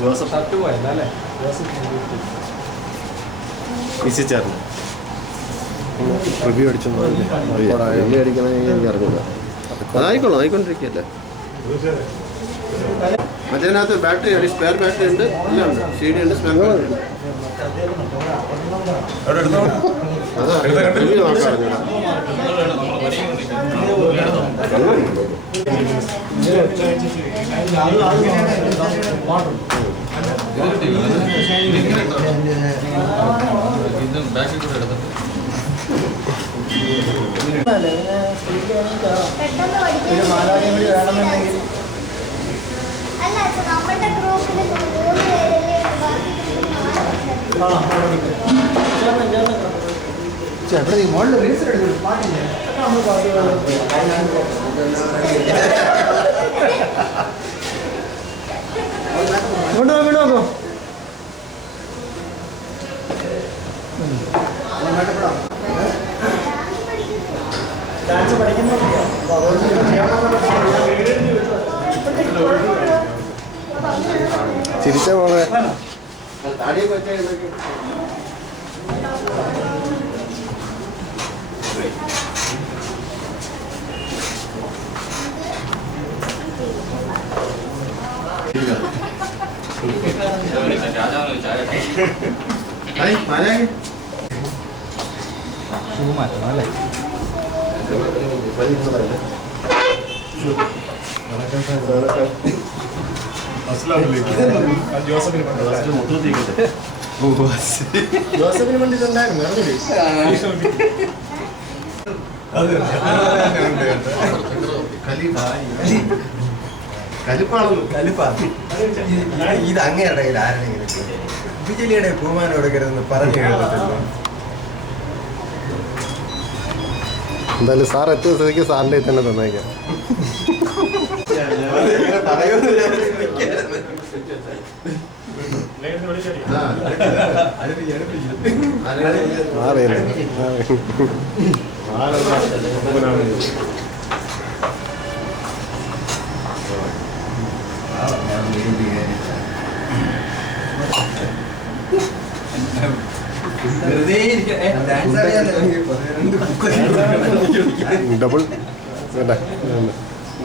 Joseph അല്ലേ ചേർന്ന് review അടിച്ചെന്ന് review അടിക്കണമെങ്കിൽ എനിക്ക് അറിഞ്ഞില്ല. അതായിക്കോളൂ, ആയിക്കൊണ്ടിരിക്കുകയല്ലേ. മറ്റേതിനകത്ത് ബാറ്ററി സ്പെയർ ബാറ്ററി ഉണ്ട്, എല്ലാം ഉണ്ട്. CD ഉണ്ട്, സ്പെയർ ബാറ്ററി ഉണ്ട്. അതാ റിവ്യൂ നോക്കാൻ അറിഞ്ഞില്ല. മോളിൽ റീൽസ് എടുക്കും. ഡാൻസ് പഠിക്കുന്നു. ചിരിച്ച മോളെ ഷൂ മാറ്റണം അല്ലേ? ജോസഫിന് വേണ്ടിട്ടുണ്ടായിരുന്നു. ഇത് അങ്ങയുടെ കയ്യിൽ ആരെങ്കിലും വിജലിയുടെ ബഹുമാനം കൊടുക്കരുതെന്ന് പറഞ്ഞു കേട്ടിട്ടില്ല. എന്തായാലും സാർ എത്തിയ സ്ഥിതിക്ക് സാറിൻ്റെ തന്നെ തന്നേക്കാം.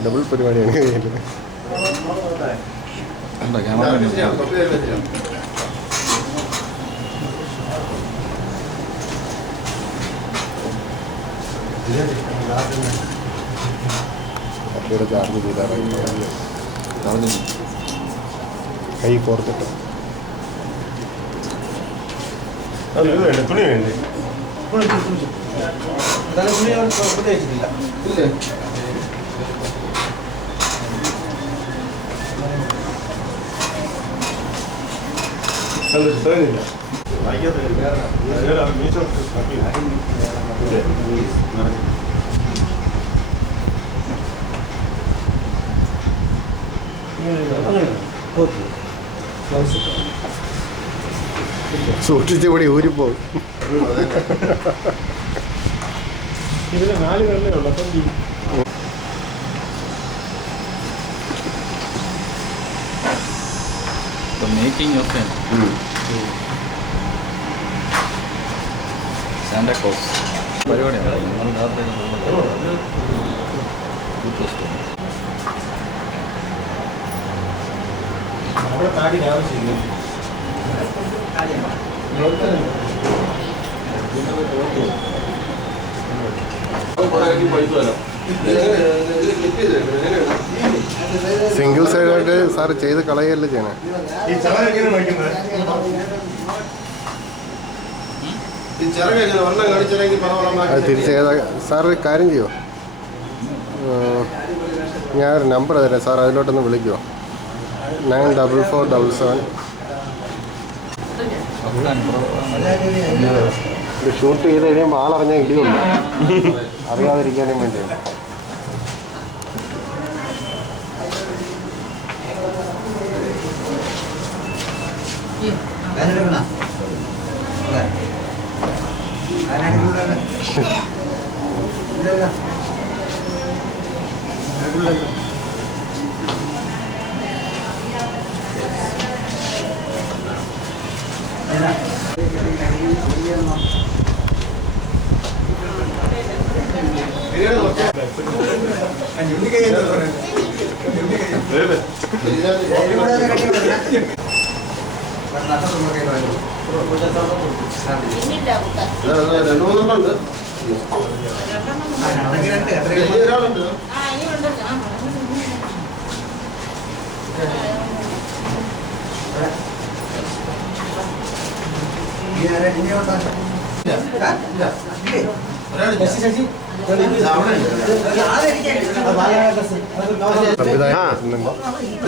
ഡബിൾ പരിപാടിയാണ് കഴിഞ്ഞിട്ട്. അപ്പയുടെ ചാർജ് ചെയ്താൽ കൈ കോർത്തിട്ട് തുണി വേണ്ടേ? സൂക്ഷിച്ച് കൂടി ഊരിപ്പോവും. ഇതിന് 4 പേരല്ലേ ഉള്ളൂ. അപ്പം the making of him. Santa Claus. പരിപാടിയാണ് നിങ്ങൾ രാത്രി നമ്മുടെ താടി ആവശ്യമില്ല. സിംഗിൾ സൈഡായിട്ട് സാറ് ചെയ്ത് കളയല്ലേ ചെയ്യണേ. അത് തിരിച്ച് സാറ് കാര്യം ചെയ്യുമോ? ഞാനൊരു നമ്പർ തരാം, സാർ അതിലോട്ടൊന്ന് വിളിക്കുമോ? 9447. ഇത് ഷൂട്ട് ചെയ്ത് കഴിയുമ്പോൾ ആളറിഞ്ഞാൽ ഇടിയുണ്ട്, അറിയാതിരിക്കാനും വേണ്ടി.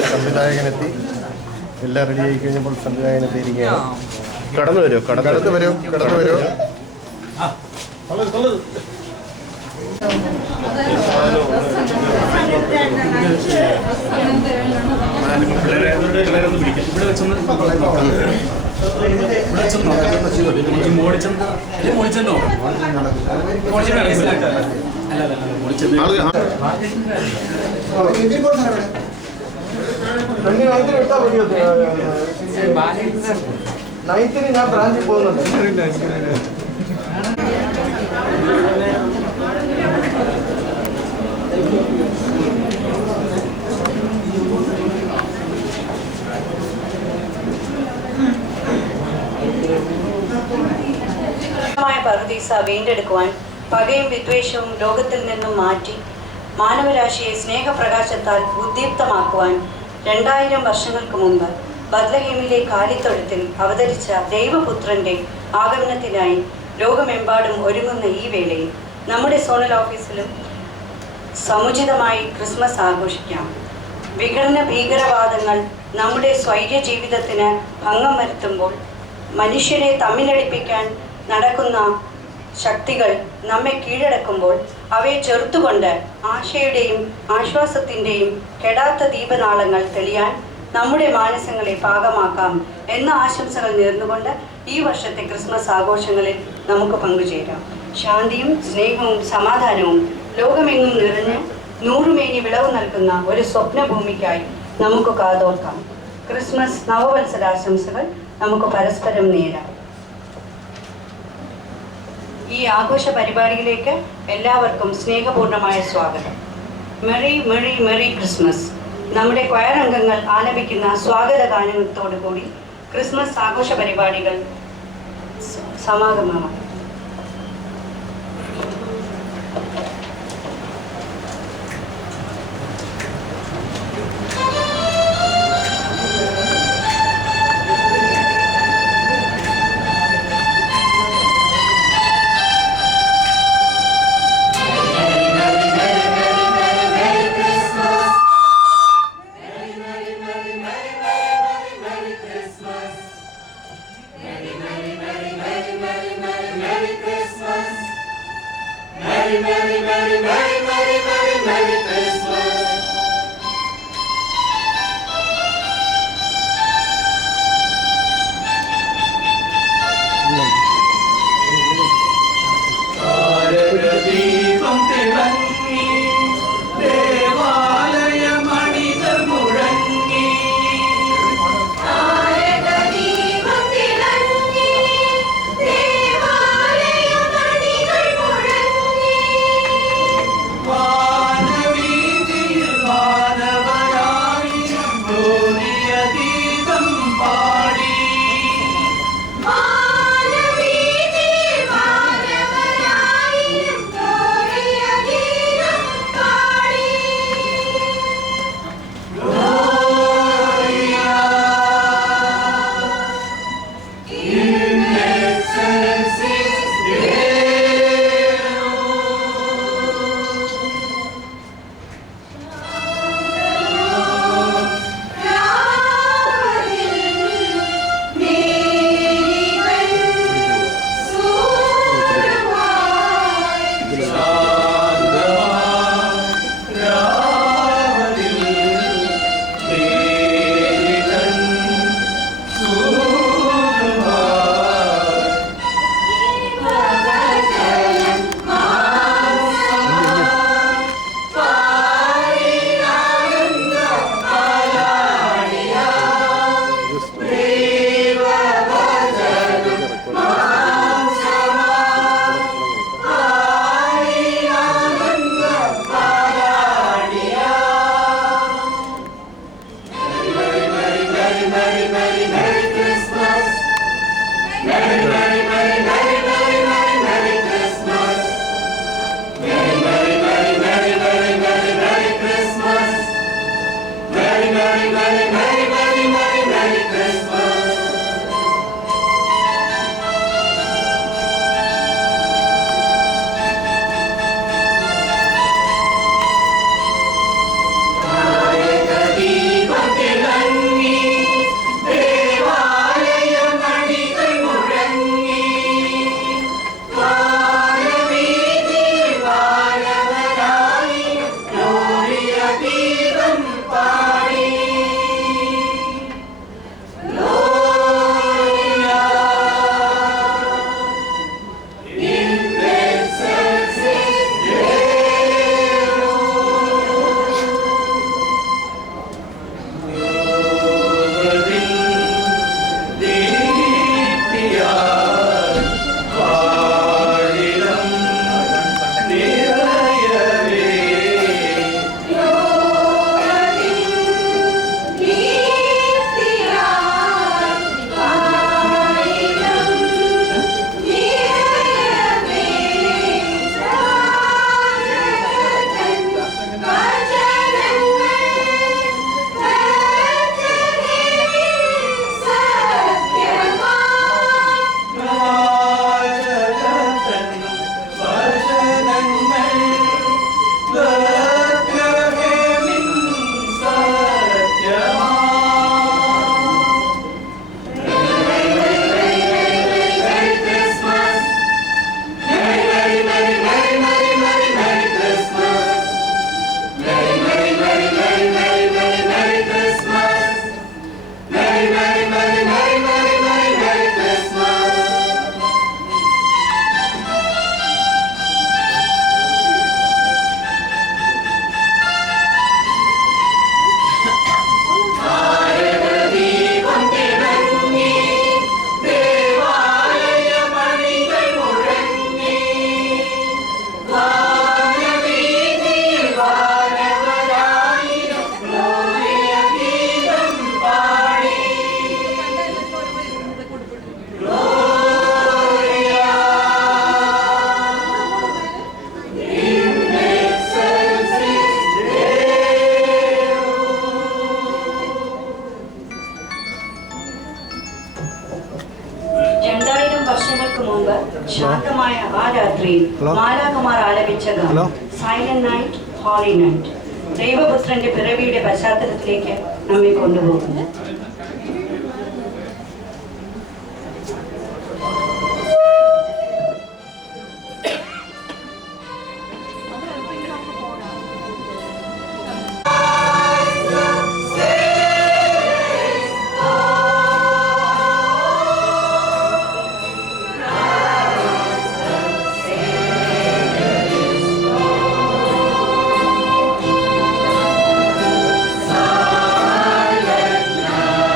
സംവിധായകനെത്തി എല്ലാം റെഡി ആയി കഴിഞ്ഞപ്പോൾ സംവിധായകനെത്തിയിരിക്കുകയാണ്. കടന്നു വരൂ. നൈറ്റിന് ഞാൻ ബ്രാഞ്ചിൽ പോകുന്നുണ്ട്. പറുദീസ വീണ്ടെടുക്കുവാൻ പകയും വിദ്വേഷവും ലോകത്തിൽ നിന്നും മാറ്റി മാനവരാശിയെ സ്നേഹപ്രകാശത്താൽ ഉദ്ദീപ്തമാക്കുവാൻ 2000 വർഷങ്ങൾക്ക് മുമ്പ് ബത്ലഹേമിലെ കാലിത്തൊഴുത്തിൽ അവതരിച്ച ദൈവപുത്രന്റെ ആഗമനത്തിനായി ലോകമെമ്പാടും ഒരുങ്ങുന്ന ഈ വേളയിൽ നമ്മുടെ സോണൽ ഓഫീസിലും സമുചിതമായി ക്രിസ്മസ് ആഘോഷിക്കാം. വിഘടന ഭീകരവാദങ്ങൾ നമ്മുടെ സ്വൈര്യ ജീവിതത്തിന് ഭംഗം വരുത്തുമ്പോൾ, മനുഷ്യരെ തമ്മിലടിപ്പിക്കാൻ നടക്കുന്ന ശക്തികൾ നമ്മെ കീഴടക്കുമ്പോൾ അവയെ ചെറുത്തുകൊണ്ട് ആശയുടെയും ആശ്വാസത്തിൻ്റെയും കെടാത്ത ദീപനാളങ്ങൾ തെളിയാൻ നമ്മുടെ മാനസങ്ങളെ പാകമാക്കാം എന്ന ആശംസകൾ നേർന്നുകൊണ്ട് ഈ വർഷത്തെ ക്രിസ്മസ് ആഘോഷങ്ങളിൽ നമുക്ക് പങ്കുചേരാം. ശാന്തിയും സ്നേഹവും സമാധാനവും ലോകമെങ്ങും നിറഞ്ഞ് നൂറുമേനി വിളവ് നൽകുന്ന ഒരു സ്വപ്നഭൂമിക്കായി നമുക്ക് കാതോർക്കാം. ക്രിസ്മസ് നവവത്സരാശംസകൾ നമുക്ക് പരസ്പരം നേരാം. ഈ ആഘോഷ പരിപാടിയിലേക്ക് എല്ലാവർക്കും സ്നേഹപൂർണമായ സ്വാഗതം. Maria Maria merry Christmas. നമ്മുടെ ക്വയർ അംഗങ്ങൾ ആലപിക്കുന്ന സ്വാഗത ഗാനത്തോടു കൂടി ക്രിസ്മസ് ആഘോഷ പരിപാടികൾ സമാഗമമാണ്. Merry, merry, merry, merry, merry, merry, merry. ശാന്തമായ ആ രാത്രിയിൽ മാലാഖമാർ ആലപിച്ച ഗാനം സൈലന്റ് നൈറ്റ് ഹോളി നൈറ്റ് ദൈവപുത്രന്റെ പിറവിയുടെ പശ്ചാത്തലത്തിലേക്ക് നമ്മെ കൊണ്ടുപോകുന്നു. Silent night.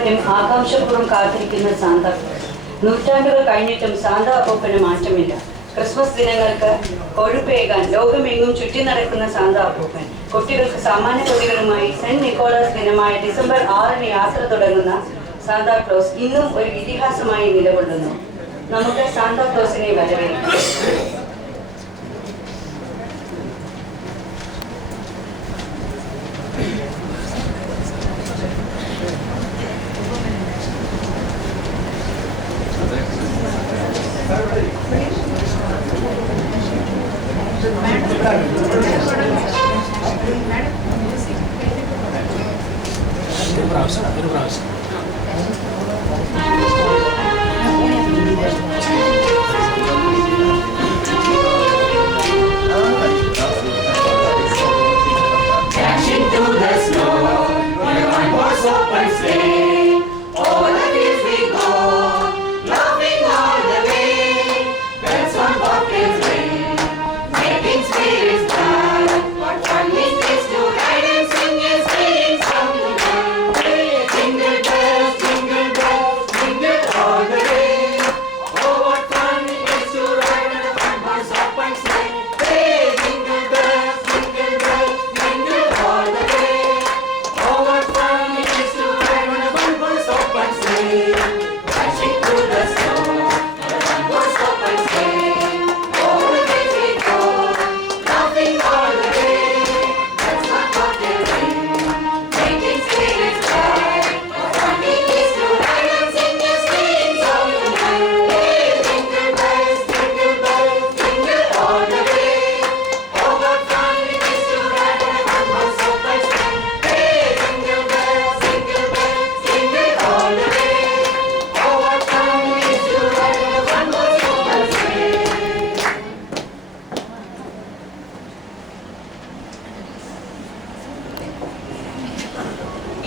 എല്ലാവരും ആകാംക്ഷപൂർവ്വം കാത്തിരിക്കുന്ന സാന്താക്ലോസ്. നൂറ്റാണ്ടുകൾ കഴിഞ്ഞിട്ടും സാന്താ അപ്പൂപ്പന് മാറ്റമില്ല. ക്രിസ്മസ് ദിനങ്ങൾക്ക് കൊഴുപ്പേകാൻ ലോകമെങ്ങും ചുറ്റി നടക്കുന്ന സാന്താ അപ്പൂപ്പൻ കുട്ടികൾക്ക് സാമാന്യ കൊതികളുമായി സെന്റ് നിക്കോളാസ് ദിനമായ ഡിസംബർ 6 യാത്ര തുടങ്ങുന്ന സാന്താക്ലോസ് ഇന്നും ഒരു ഇതിഹാസമായി നിലകൊള്ളുന്നു. നമുക്ക് സാന്താക്ലോസിനെ വരവേൽക്കാം.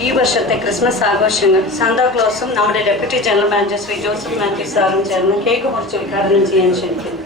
ഈ വർഷത്തെ ക്രിസ്മസ് ആഘോഷങ്ങൾ സാന്താക്ലോസും നമ്മുടെ deputy general manager Shri Joseph Mathew സാറും ചേർന്ന് കേക്ക് മുറിച്ച് ഉദ്ഘാടനം ചെയ്യാൻ ക്ഷണിക്കുന്നു.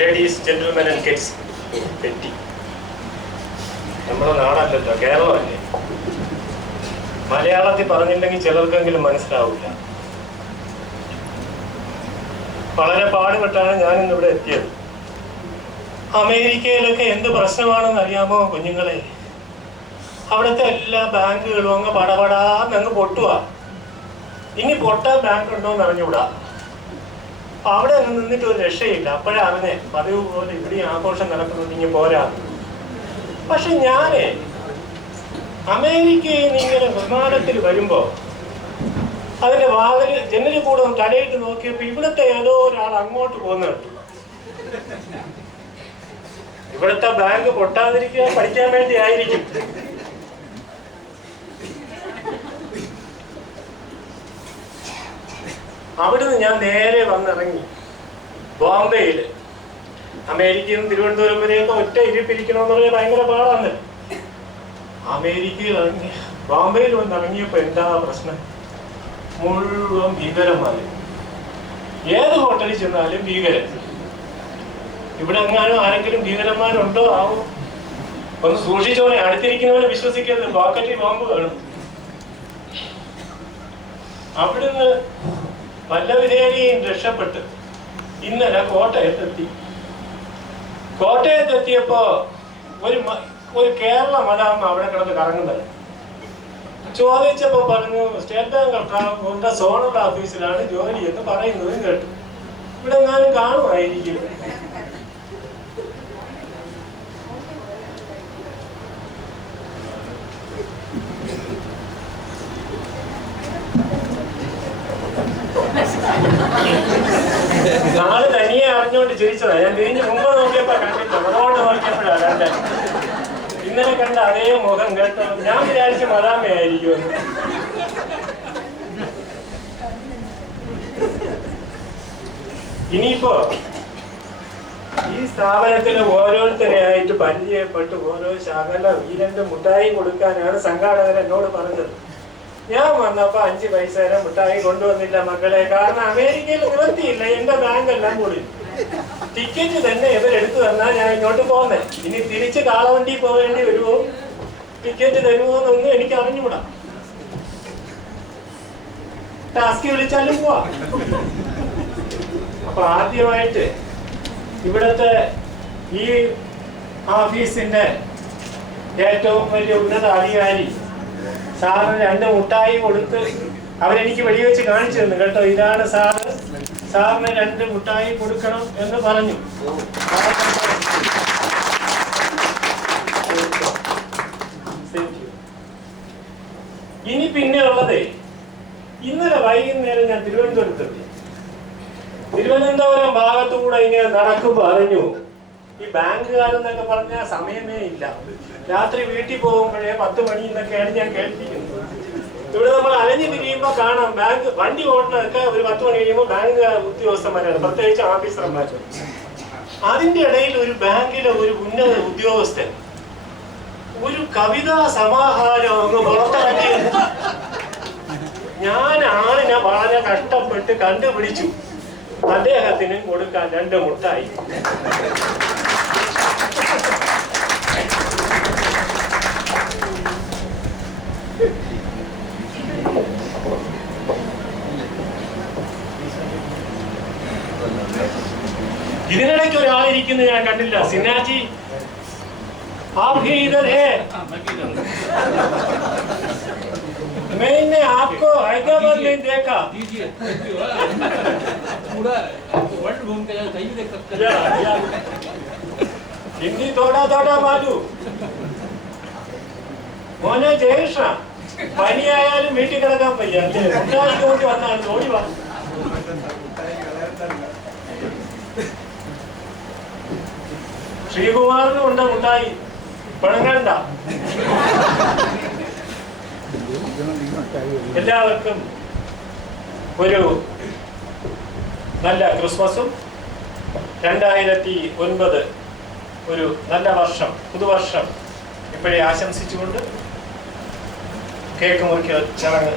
Ladies, gentlemen and kids, petty. നമ്മുടെ നാടല്ലല്ലോ, കേരളമല്ലേ. മലയാളത്തിൽ പറഞ്ഞില്ലെങ്കിൽ ചിലർക്കെങ്കിലും മനസ്സിലാവില്ല. വളരെ പാടുപെട്ടാണ് ഞാനിന്നിവിടെ എത്തിയത്. അമേരിക്കയിലൊക്കെ എന്ത് പ്രശ്നമാണെന്ന് അറിയാമോ കുഞ്ഞുങ്ങളെ? അവിടുത്തെ എല്ലാ ബാങ്കുകളും അങ്ങ് പടപടാന്നങ്ങ് പൊട്ടുക. ഇനി പൊട്ടാൻ ബാങ്ക് ഉണ്ടോ എന്ന് അറിഞ്ഞൂടാ. അവിടെ അങ്ങ് നിന്നിട്ട് ഒരു രക്ഷയില്ല. അപ്പോഴേ അറിഞ്ഞേ പതിവ് പോലെ ഇവിടെ ആഘോഷം നടക്കുന്നത് ഇനി പോരാ. പക്ഷെ ഞാന് അമേരിക്കയിൽ നിന്ന് ഇങ്ങനെ വിമാനത്തിൽ വരുമ്പോ അതിന്റെ വാതിൽ ജനലിൽ കൂടെ തലയിട്ട് നോക്കിയപ്പോ ഇവിടുത്തെ ഏതോ ഒരാൾ അങ്ങോട്ട് പോകുന്നുണ്ട്. ഇവിടുത്തെ ബാങ്ക് പൊട്ടാതിരിക്കാൻ പഠിക്കാൻ വേണ്ടി ആയിരിക്കും. അവിടുന്ന് ഞാൻ നേരെ വന്നിറങ്ങി ബോംബെയില്. അമേരിക്കയിൽ നിന്ന് തിരുവനന്തപുരം വരെയൊക്കെ ഒറ്റ ഇരിപ്പിരിക്കണമെന്നുള്ളത് ഭയങ്കര പാടാണ്. അമേരിക്കയിൽ ഇറങ്ങി ബോംബെയിൽ വന്നിറങ്ങിയപ്പോ എന്താ പ്രശ്നം? മുഴുവൻ ഭീകരന്മാര്. ഏത് ഹോട്ടലിൽ ചെന്നാലും ഭീകരൻ. ഇവിടെ എങ്ങാനും ആരെങ്കിലും ഭീകരന്മാരുണ്ടോ ആവും? ഒന്ന് സൂക്ഷിച്ചോളെ, അടുത്തിരിക്കുന്നവരെ വിശ്വസിക്കരുത്, പോക്കറ്റിൽ ബോംബ് വേണം. അവിടുന്ന് വല്ലവിധേനയും രക്ഷപ്പെട്ട് ഇന്നലെ കോട്ടയത്തെത്തിയപ്പോ ഒരു കേരള മതാമ്മ അവിടെ കിടന്ന് കറങ്ങുന്നത്. ചോദിച്ചപ്പോ പറഞ്ഞു സ്റ്റേറ്റ് ബാങ്ക് സോണൽ ഓഫീസിലാണ് ജോലി എന്ന് പറയുന്നതും കേട്ടു. ഇവിടെ എങ്ങാനും കാണുമായിരിക്കും. നാളെ തനിയെ അറിഞ്ഞുകൊണ്ട് ചിരിച്ചതാ. ഞാൻ തിരിഞ്ഞ് മുമ്പ് നോക്കിയപ്പോ കണ്ടില്ല, മുഖോട്ട് നോക്കിയപ്പോഴാ കണ്ട. ഇന്നലെ കണ്ട അതേ മുഖം കേട്ടോ. ഞാൻ വിചാരിച്ചു മദാമയായിരിക്കുമെന്ന്. ഇനിയിപ്പോ ഈ സ്ഥാപനത്തിലെ ഓരോരുത്തരെയായിട്ട് പരിചയപ്പെട്ട് ഓരോ ശകല വീരന്റെ മുട്ടായി കൊടുക്കാനാണ് സംഘാടകർ എന്നോട് പറഞ്ഞത്. ഞാൻ വന്നപ്പോ 5 പൈസയുടെ മുട്ടായി കൊണ്ടുവന്നില്ല മക്കളെ. കാരണം അമേരിക്കയിൽ നിവർത്തിയില്ല, എന്റെ ബാങ്ക് എല്ലാം കൂടി. ടിക്കറ്റ് തന്നെ ഇവരെടുത്തു തന്നാ ഞാൻ ഇങ്ങോട്ട് പോന്നെ. ഇനി തിരിച്ച് കാളവണ്ടി പോവേണ്ടി വരുമോ, ടിക്കറ്റ് തരുമോ എന്നൊന്നും എനിക്ക് അറിഞ്ഞുകൂടാ. ടാസ്കി വിളിച്ചാലും പോവാ. അപ്പൊ ആദ്യമായിട്ട് ഇവിടുത്തെ ഈ ഓഫീസിന്റെ ഏറ്റവും വലിയ ഉന്നത അധികാരി സാറിന് 2 മുട്ടായി കൊടുത്ത് അവരെനിക്ക് വെടിവെച്ച് കാണിച്ചു തന്നു കേട്ടോ. ഇതാണ് സാറിന് 2 മുട്ടായി കൊടുക്കണം എന്ന് പറഞ്ഞു. ഇനി പിന്നെ ഉള്ളത്, ഇന്നലെ വൈകുന്നേരം ഞാൻ തിരുവനന്തപുരത്തെത്തി. തിരുവനന്തപുരം ഭാഗത്തുകൂടെ ഇങ്ങനെ നടക്കുമ്പോ അറിഞ്ഞു ഈ ബാങ്കുകാരെന്നൊക്കെ പറഞ്ഞാൽ സമയമേ ഇല്ല. രാത്രി വീട്ടിൽ പോകുമ്പോഴേ 10 മണി എന്നൊക്കെയാണ് ഞാൻ കേട്ടിരിക്കുന്നത്. ഇവിടെ നമ്മൾ അലഞ്ഞു തിരിയുമ്പോ കാണാം ബാങ്ക് വണ്ടി ഓടുന്നതൊക്കെ ഒരു 10 മണി കഴിയുമ്പോൾ ബാങ്ക് ഉദ്യോഗസ്ഥന്മാരാണ്, പ്രത്യേകിച്ച് ഓഫീസർമാർ. അതിന്റെ ഇടയിൽ ഒരു ബാങ്കിലെ ഒരു ഉന്നത ഉദ്യോഗസ്ഥൻ ഒരു കവിതാ സമാഹാരം അങ്ങ് പുറത്തിറക്കി. ഞാൻ ആളിനെ വളരെ കഷ്ടപ്പെട്ട് കണ്ടുപിടിച്ചു. അദ്ദേഹത്തിന് കൊടുക്കാൻ 2 മുട്ടായി. ഇതിനിടയ്ക്ക് ഒരാളിരിക്കുന്നത് ഞാൻ കണ്ടില്ല. സിനാജി आप भी इधर है? मैंने आपको हैदराबाद में देखा. पूरा वर्ल्ड घूम के कहीं भी देख सकते हैं. हिंदी थोड़ा मालूम. മോനെ ജയേഷ, പനിയായാലും വീട്ടിൽ കിടക്കാൻ വയ്യ, മുട്ടായി കൊണ്ട് വന്നാൽ ഓടി വാ. ശ്രീകുമാറിനും ഉണ്ട് മുട്ടായി, പഴങ്ങണ്ട. എല്ലാവർക്കും ഒരു നല്ല ക്രിസ്മസും 2009 ഒരു നല്ല വർഷം, പുതുവർഷം ഇപ്പോഴേ ആശംസിച്ചുകൊണ്ട് കേക്ക് മുറിക്കൽ ചടങ്ങ്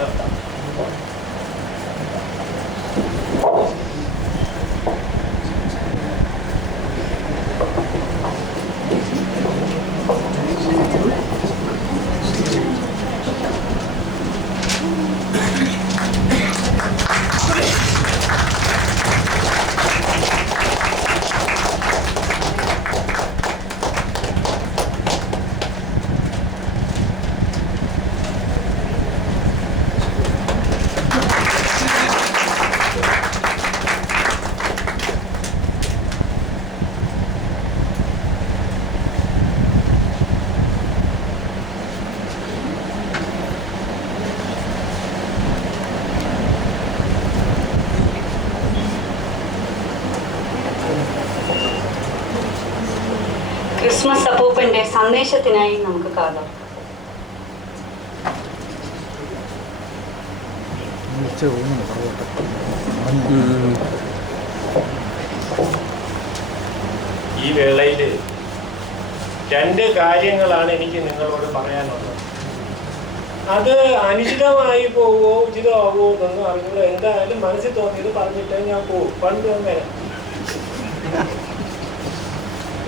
നിർത്താം. ക്രിസ്മസ് അപ്പൂപ്പന്റെ സന്ദേശത്തിനായി നമുക്ക് കാതോർക്കാം. ഈ വേളയിൽ 2 കാര്യങ്ങളാണ് എനിക്ക് നിങ്ങളോട് പറയാനുള്ളത്. അത് അനുചിതമായി പോവോ ഉചിതമാവോ എന്നൊന്നും അറിഞ്ഞൂടെ. എന്തായാലും മനസ്സിൽ തോന്നിയത് പറഞ്ഞിട്ടേ ഞാൻ പോവും. പണ്ട് അങ്ങനെ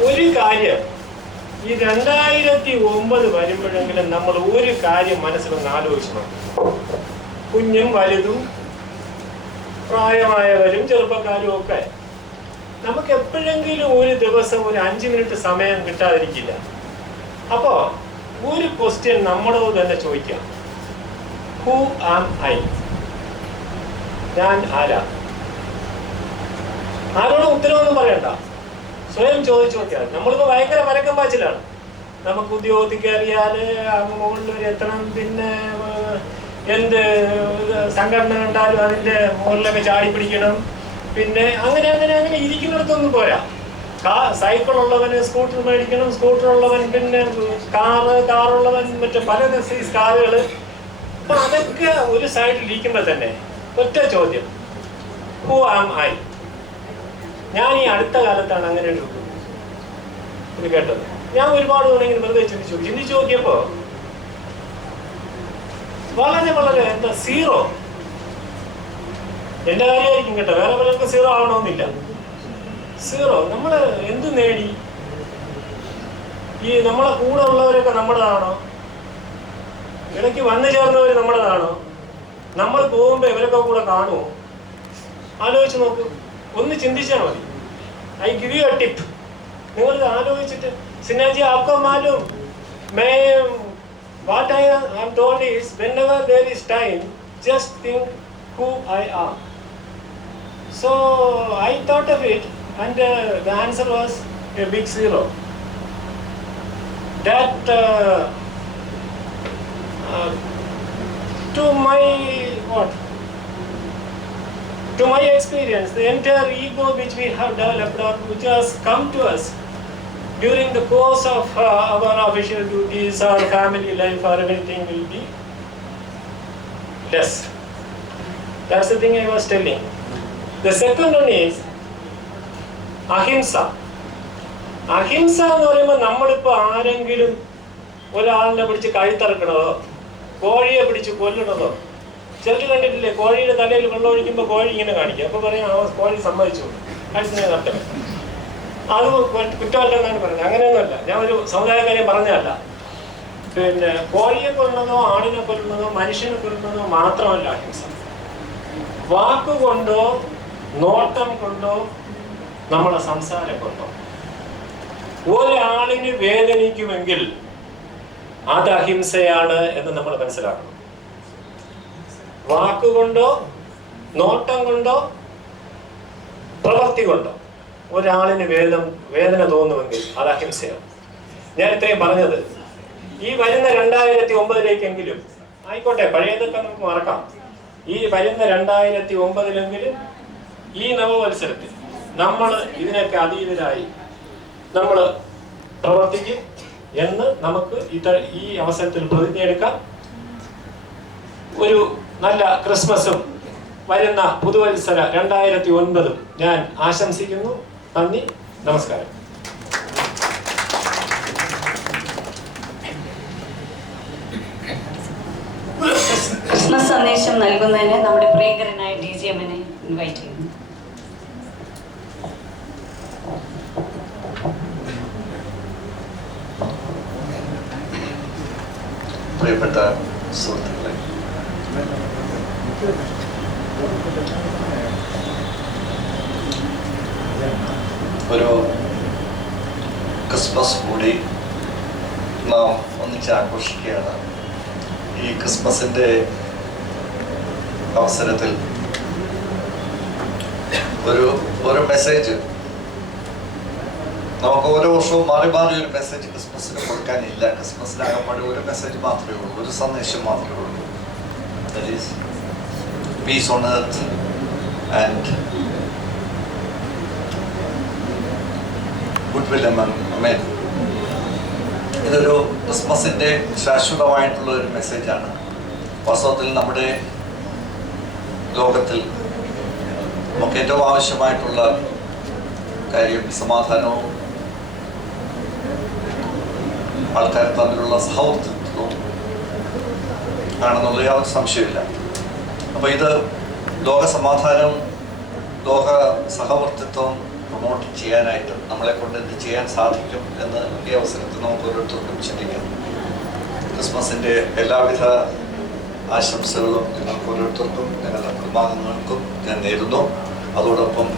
ഒരു കാര്യം ഈ 2009 വരുമ്പോഴെങ്കിലും നമ്മൾ ഒരു കാര്യം മനസ്സിലൊന്ന് ആലോചിക്കണം. കുഞ്ഞും വലുതും പ്രായമായവരും ചെറുപ്പക്കാരും ഒക്കെ നമുക്ക് എപ്പോഴെങ്കിലും ഒരു ദിവസം ഒരു 5 മിനിറ്റ് സമയം കിട്ടാതിരിക്കില്ല. അപ്പോ ഒരു ക്വസ്റ്റ്യൻ നമ്മളോട് തന്നെ ചോദിക്കാം. Who am I? ഞാൻ ആരാ? ആരോടും ഉത്തരവൊന്നും പറയണ്ട, സ്വയം ചോദിച്ചു നോക്കിയാൽ. നമ്മളിപ്പോ ഭയങ്കര പരക്കം പാച്ചിലാണ്. നമുക്ക് ഉദ്യോഗത്തിൽ കയറിയാല് അങ്ങ് മുകളിൽ വരെ എത്തണം, പിന്നെ എന്ത് സംഘടന കണ്ടാലും അതിന്റെ മുകളിലൊക്കെ ചാടി പിടിക്കണം, പിന്നെ അങ്ങനെ അങ്ങനെ അങ്ങനെ ഇരിക്കുന്നിടത്തൊന്നും പോരാ. സൈക്കിൾ ഉള്ളവന് സ്കൂട്ടർ മേടിക്കണം, സ്കൂട്ടർ ഉള്ളവൻ പിന്നെ കാറുള്ളവൻ മറ്റേ പല സൈസ് കാറുകൾ. അപ്പൊ അതൊക്കെ ഒരു സൈഡിൽ ഇരിക്കുമ്പോൾ തന്നെ ഒറ്റ ചോദ്യം, ഹൂ ആം ഐ? ഞാൻ ഈ അടുത്ത കാലത്താണ് അങ്ങനെ ഇത് കേട്ടത്. ഞാൻ ഒരുപാട് തവണ വെറുതെ ചിന്തിച്ചു നോക്കിയപ്പോ വളരെ വളരെ എന്താ സീറോ. എന്റെ കാര്യമായിരിക്കും കേട്ടോ, വേറെ പലർക്കും സീറോ ആവണമെന്നില്ല. സീറോ. നമ്മള് എന്ത് നേടി? ഈ നമ്മളെ കൂടെ ഉള്ളവരൊക്കെ നമ്മുടേതാണോ? ഇടയ്ക്ക് വന്നു ചേർന്നവര് നമ്മുടേതാണോ? നമ്മൾ പോകുമ്പോ ഇവരൊക്കെ കൂടെ കാണുമോ? ആലോചിച്ച് നോക്കൂ, ഒന്ന് ചിന്തിച്ചാൽ മതി. I give you A tip. നിങ്ങൾ ആലോചിച്ചിട്ട് സിനാജി ആപ്കോ മാലൂം मैं what I am told is whenever there is time just think who I am. So I thought of it and the answer was a big zero. That to my experience, the entire ego which we have developed or which has come to us during the course of our official duties, our family life, or everything will be less. That's the thing I was telling. The second one is ahimsa. അഹിംസ എന്ന് പറയുമ്പോൾ നമ്മളിപ്പോൾ ആരെങ്കിലും ഒരാളിനെ പിടിച്ച് കഴുത്തറക്കണതോ കോഴിയെ പിടിച്ച് കൊല്ലണതോ, ചിലർ കണ്ടിട്ടില്ലേ, കോഴിയുടെ തലയിൽ വെള്ളം ഒഴിക്കുമ്പോൾ കോഴി ഇങ്ങനെ കാണിക്കും. അപ്പോൾ പറയാം ആ കോഴി സമ്മതിച്ചു, അടുത്ത നഷ്ടം. അത് കുറ്റമല്ലെന്നാണ് പറയുന്നത്. അങ്ങനെയൊന്നുമല്ല, ഞാൻ ഒരു സമുദായക്കാരെയും പറഞ്ഞതല്ല. പിന്നെ കോഴിയെ കൊല്ലുന്നതോ ആണിനെ കൊല്ലുന്നതോ മനുഷ്യനെ കൊല്ലുന്നതോ മാത്രമല്ല അഹിംസ. വാക്കുകൊണ്ടോ നോട്ടം കൊണ്ടോ നമ്മളെ സംസാരം കൊണ്ടോ ഒരാളിന് വേദനിക്കുമെങ്കിൽ അത് അഹിംസയാണ് എന്ന് നമ്മൾ മനസ്സിലാക്കണം. വാക്കുകൊണ്ടോ നോട്ടം കൊണ്ടോ പ്രവൃത്തി കൊണ്ടോ ഒരാളിന് വേദന തോന്നുമെങ്കിൽ അത് അഹിംസയാണ്. ഞാൻ ഇത്രയും പറഞ്ഞത് ഈ വരുന്ന 2009 ആയിക്കോട്ടെ, പഴയതൊക്കെ നമുക്ക് മറക്കാം. ഈ വരുന്ന 2009 ഈ നവവത്സരത്തിൽ നമ്മൾ ഇതിനൊക്കെ അതീതരായി നമ്മൾ പ്രവർത്തിക്കും എന്ന് നമുക്ക് ഈ അവസരത്തിൽ പ്രതിജ്ഞയെടുക്കാം. ഒരു നല്ല ക്രിസ്മസും വരുന്ന പുതുവത്സര 2009 ഞാൻ ആശംസിക്കുന്നു. നന്ദി, നമസ്കാരം. ക്രിസ്മസ് സന്ദേശം നൽകുന്നതിന് നമ്മുടെ പ്രിയങ്കരനായ DGMനെ ഇൻവൈറ്റ് ചെയ്യുന്നു. പ്രിയപ്പെട്ട സുഹൃത്തുക്കളെ, ഒരു ക്രിസ്മസ് കൂടി നാം ഒന്നിച്ച് ആഘോഷിക്കുകയാണ്. ഈ ക്രിസ്മസിൻ്റെ അവസരത്തിൽ ഒരു മെസ്സേജ് നമുക്ക് ഓരോ വർഷവും മാറി മാറി ഒരു മെസ്സേജ് ക്രിസ്മസിന് കൊടുക്കാനില്ല. ക്രിസ്മസിനാകപ്പാടെ ഒരു മെസ്സേജ് മാത്രമേ ഉള്ളൂ, ഒരു സന്ദേശം മാത്രമേ ഉള്ളൂ. That is peace on earth and goodwill among men. ഇതൊരു ക്രിസ്മസിൻ്റെ ശാശ്വതമായിട്ടുള്ള ഒരു മെസ്സേജാണ്. വാസ്തവത്തിൽ നമ്മുടെ ലോകത്തിൽ നമുക്ക് ഏറ്റവും ആവശ്യമായിട്ടുള്ള കാര്യം സമാധാനവും ആൾക്കാർ തമ്മിലുള്ള സൗഹൃദവും ആണെന്നുള്ള യാതൊരു സംശയമില്ല. അപ്പോൾ ഇത് ലോക സമാധാനം, ലോക സഹവർത്തിത്വം പ്രൊമോട്ട് ചെയ്യാനായിട്ട് നമ്മളെ കൊണ്ട് എന്ത് ചെയ്യാൻ സാധിക്കും എന്ന് ഈ അവസരത്തിൽ നമുക്ക് ഓരോരുത്തർക്കും ചിന്തിക്കാം. ക്രിസ്മസിൻ്റെ എല്ലാവിധ ആശംസകളും നിങ്ങൾക്ക് ഓരോരുത്തർക്കും ഞങ്ങളുടെ കുടുംബാംഗങ്ങൾക്കും ഞാൻ നേരുന്നു. അതോടൊപ്പം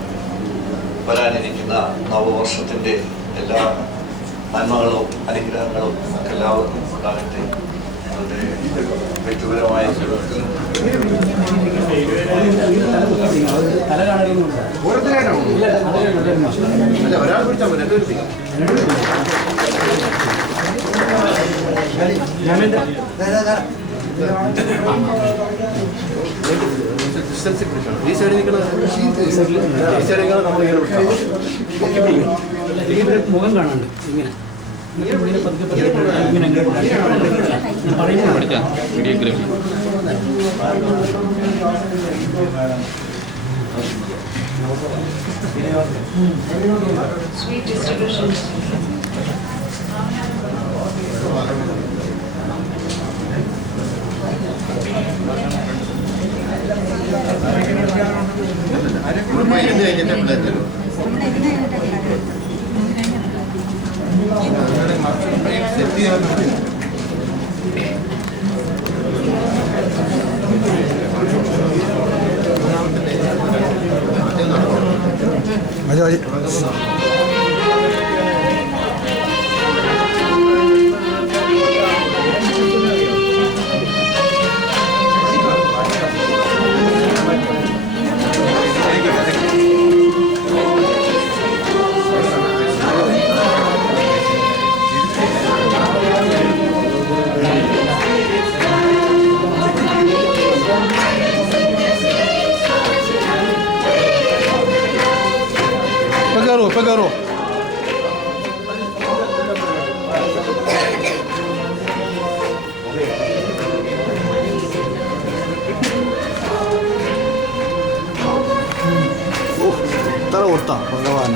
വരാനിരിക്കുന്ന നവവർഷത്തിൻ്റെ എല്ലാ നന്മകളും അനുഗ്രഹങ്ങളും നമുക്ക് എല്ലാവർക്കും ഉണ്ടാകട്ടെ. അവരുടെ വ്യക്തിപരമായ ജീവിതത്തിലും മുഖം കാണാണ്ട് ഇങ്ങനെ videography Sweet distribution. Pagaro. Tara urta, pagawan.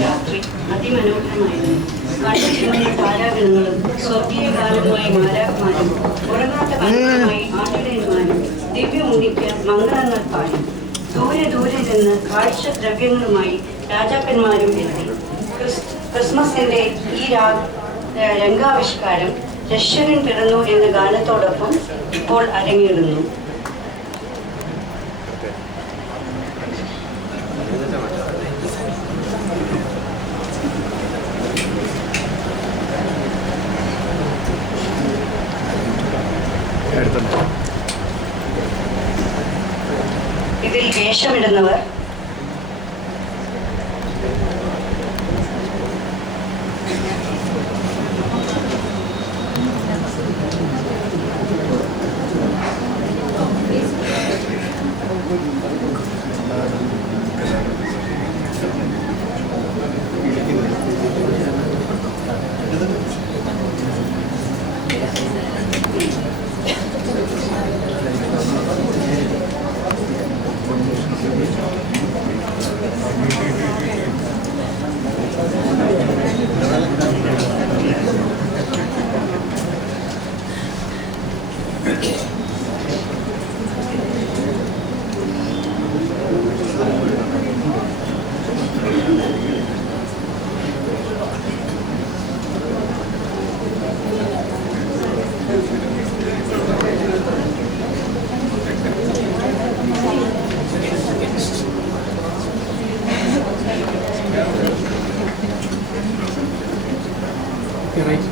രാത്രി അതിമനോഹരമായിരുന്നു. കണ്ടുചിമ്മുന്ന താരാഗണങ്ങളും സ്വർഗീയ ഗാനവുമായി മാലാഖമാരും ഉറങ്ങാത്ത കണ്ണുകളുമായി ആട്ടിടയന്മാരും ദിവ്യമുണിക്ക് മംഗളങ്ങൾ പാടി. ദൂരെ ദൂരെ നിന്ന് കാഴ്ചദ്രവ്യങ്ങളുമായി രാജാക്കന്മാരും എത്തി. ക്രിസ്മസിന്റെ ഈ രംഗാവിഷ്കാരം രക്ഷകൻ പിറന്നു എന്ന ഗാനത്തോടൊപ്പം ഇപ്പോൾ അരങ്ങേറുന്നു. ഇതിൽ വേഷമിടുന്നവർ right.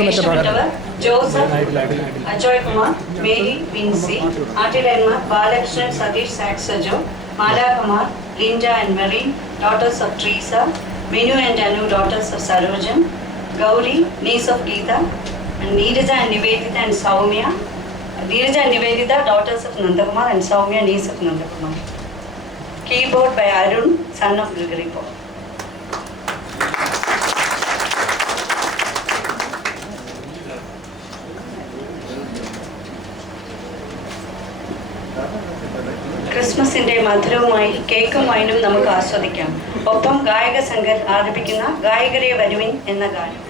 വേഷമിട്ടവർ ജോസഫ് അജോയ് കുമാർ, മേരി വിൻസി, ആട്ടിലന്മാർ ബാലകൃഷ്ണൻ, സതീഷ് സാക്സജോ, Malakumar Linda and Mereen, daughters of Treesa, Minu and Anu, daughters of Sarojan, Gauri, niece of Geeta, and Neeraja and Nivedita and Saumya. Neeraja and Nivedita, daughters of Nandakumar, and Saumya, niece of Nandakumar. Keyboard by Arun, son of Gregory Paul. ക്രിസ്മസിന്റെ മധുരവുമായി കേക്കും വൈനും നമുക്ക് ആസ്വദിക്കാം. ഒപ്പം ഗായക സംഘം ആലപിക്കുന്ന ഗായകരെ വരുവിൻ എന്ന ഗാനം.